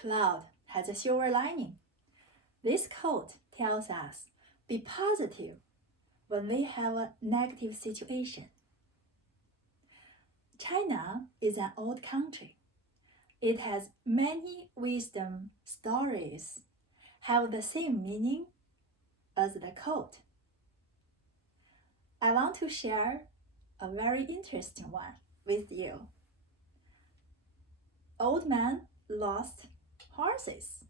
cloud has a silver lining. This quote tells us, be positive when we have a negative situation. China is an old country. It has many wisdom stories, have the same meaning as the quote. I want to share a very interesting one with you. Old man lost horses.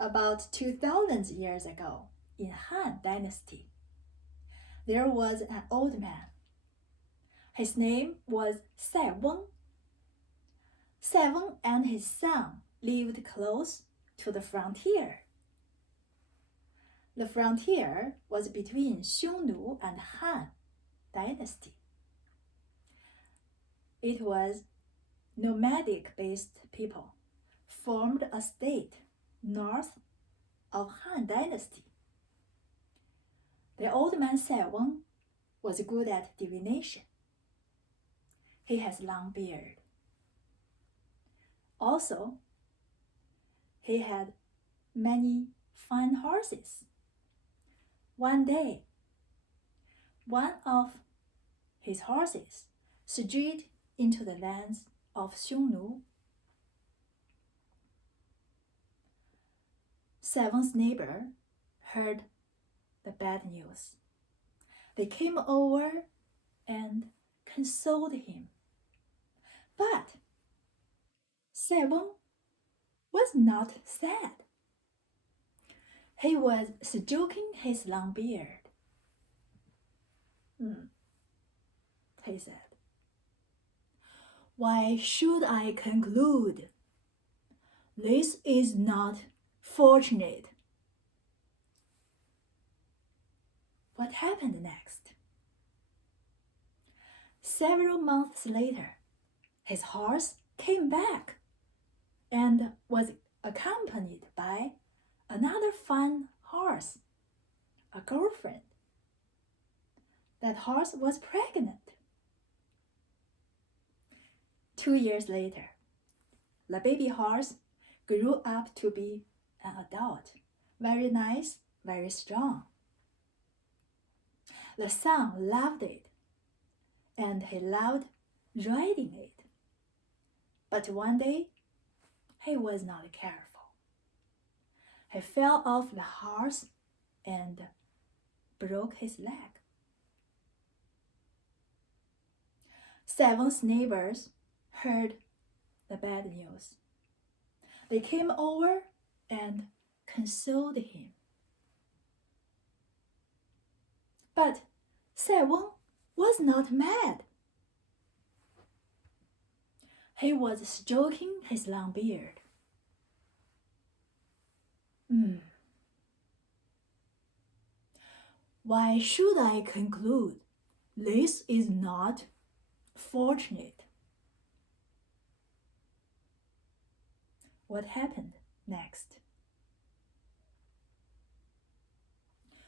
About 2000 years ago, in Han Dynasty, there was an old man. His name was Sai Weng. Sai Weng and his son lived close to the frontier. The frontier was between Xiongnu and Han Dynasty. It was nomadic-based people formed a state north of Han Dynasty. The old man Sai Weng was good at divination. He has long beard. Also, he had many fine horses. One day, one of his horses strayed into the lands of Xiongnu. Sai Weng's neighbor heard the bad news. They came over and consoled him. But Sai Weng was not sad. He was stroking his long beard. He said, "Why should I conclude? This is not fortunate." What happened next? Several months later, his horse came back and was accompanied by another fine horse, a girlfriend. That horse was pregnant. 2 years later, the baby horse grew up to be an adult, very nice, very strong. The son loved it, and he loved riding it. But one day, he was not careful. He fell off the horse and broke his leg. Sai Weng's neighbors heard the bad news. They came over and consoled him. But Sai Weng was not mad. He was stroking his long beard. Why should I conclude this is not fortunate? What happened next?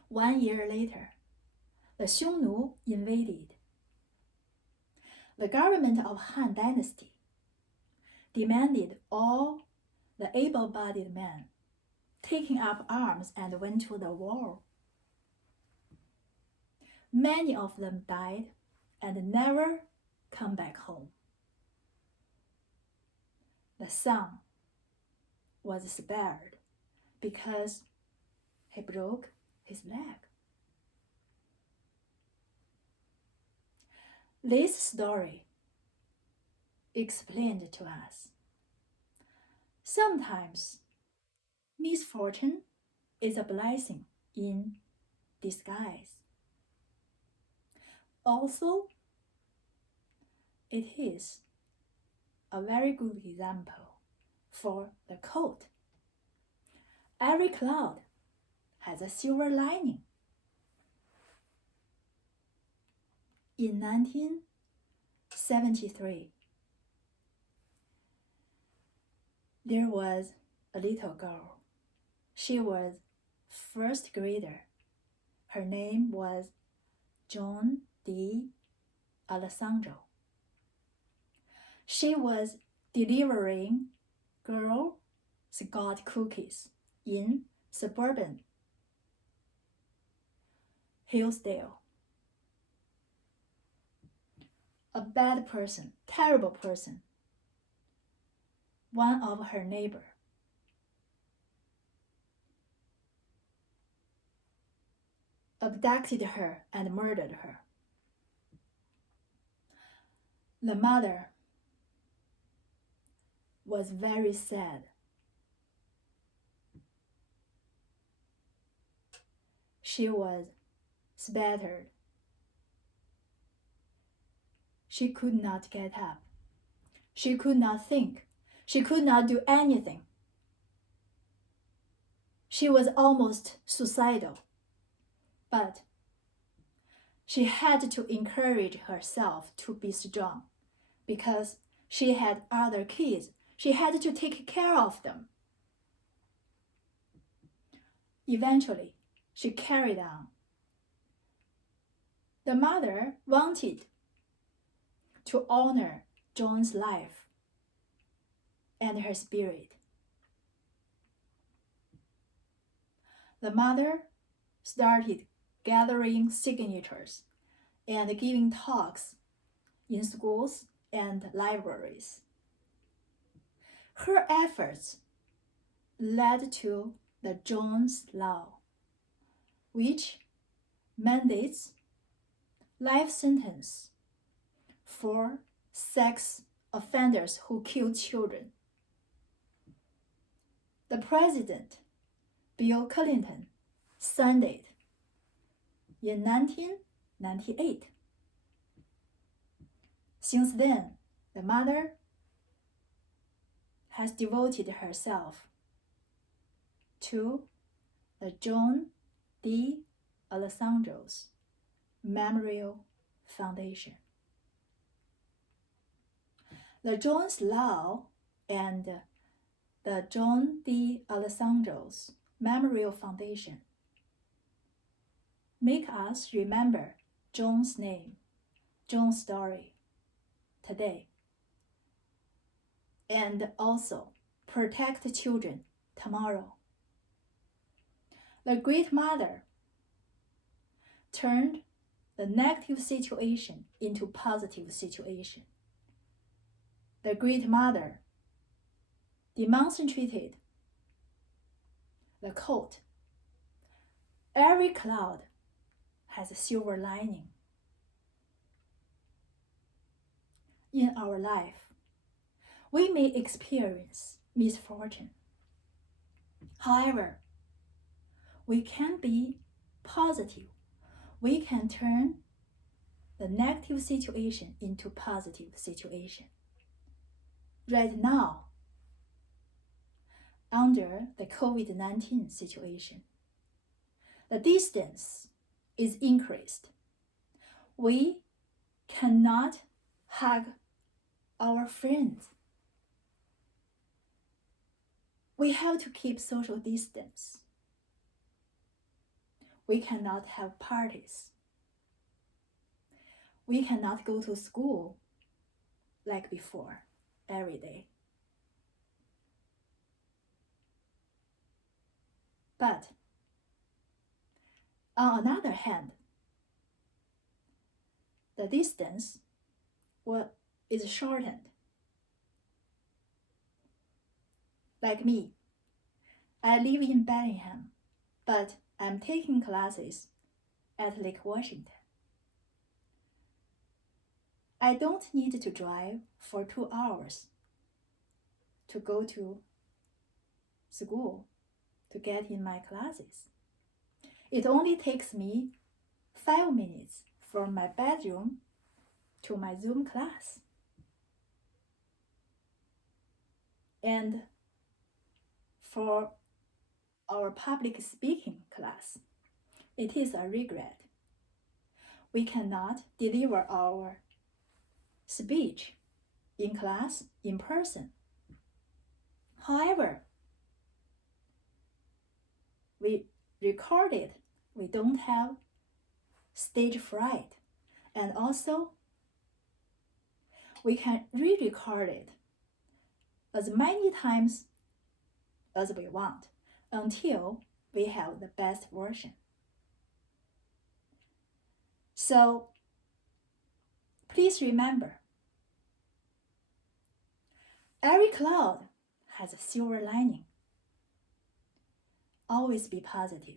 1 year later, the Xiongnu invaded. The government of Han Dynasty demanded all the able-bodied men taking up arms and went to the war. Many of them died and never come back home. The son was spared because he broke his leg. This story explained to us, sometimes misfortune is a blessing in disguise. Also, it is a very good example for the quote, every cloud has a silver lining. In 1973, there was a little girl. She was first grader. Her name was Joan D. Alessandro. She was delivering Girl got cookies in suburban Hillsdale. A bad person, terrible person. One of her neighbor. Abducted her and murdered her. The mother was very sad. She was spattered. She could not get up. She could not think. She could not do anything. She was almost suicidal. But she had to encourage herself to be strong because she had other kids. She had to take care of them. Eventually, she carried on. The mother wanted to honor Joan's life and her spirit. The mother started gathering signatures and giving talks in schools and libraries. Her efforts led to the Jones Law, which mandates life sentence for sex offenders who kill children. The president, Bill Clinton, signed it in 1998. Since then, the mother has devoted herself to the John D. Alessandro's Memorial Foundation. The Jones Law and the John D. Alessandro's Memorial Foundation make us remember Joan's name, Joan's story today, and also protect children tomorrow. The Great Mother turned the negative situation into positive situation. The Great Mother demonstrated the quote, "Every cloud has a silver lining." In our life, we may experience misfortune. However, we can be positive. We can turn the negative situation into positive situation. Right now, under the COVID-19 situation, the distance is increased. We cannot hug our friends. We have to keep social distance. We cannot have parties. We cannot go to school like before every day. But on another hand, the distance is shortened. Like me, I live in Bellingham, but I'm taking classes at Lake Washington. I don't need to drive for 2 hours to go to school to get in my classes. It only takes me 5 minutes from my bedroom to my Zoom class. And for our public speaking class, it is a regret. We cannot deliver our speech in class in person. However, we record it. We don't have stage fright. And also, we can re-record it as many times as we want until we have the best version. So please remember, every cloud has a silver lining. Always be positive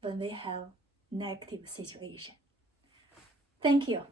when we have negative situation. Thank you.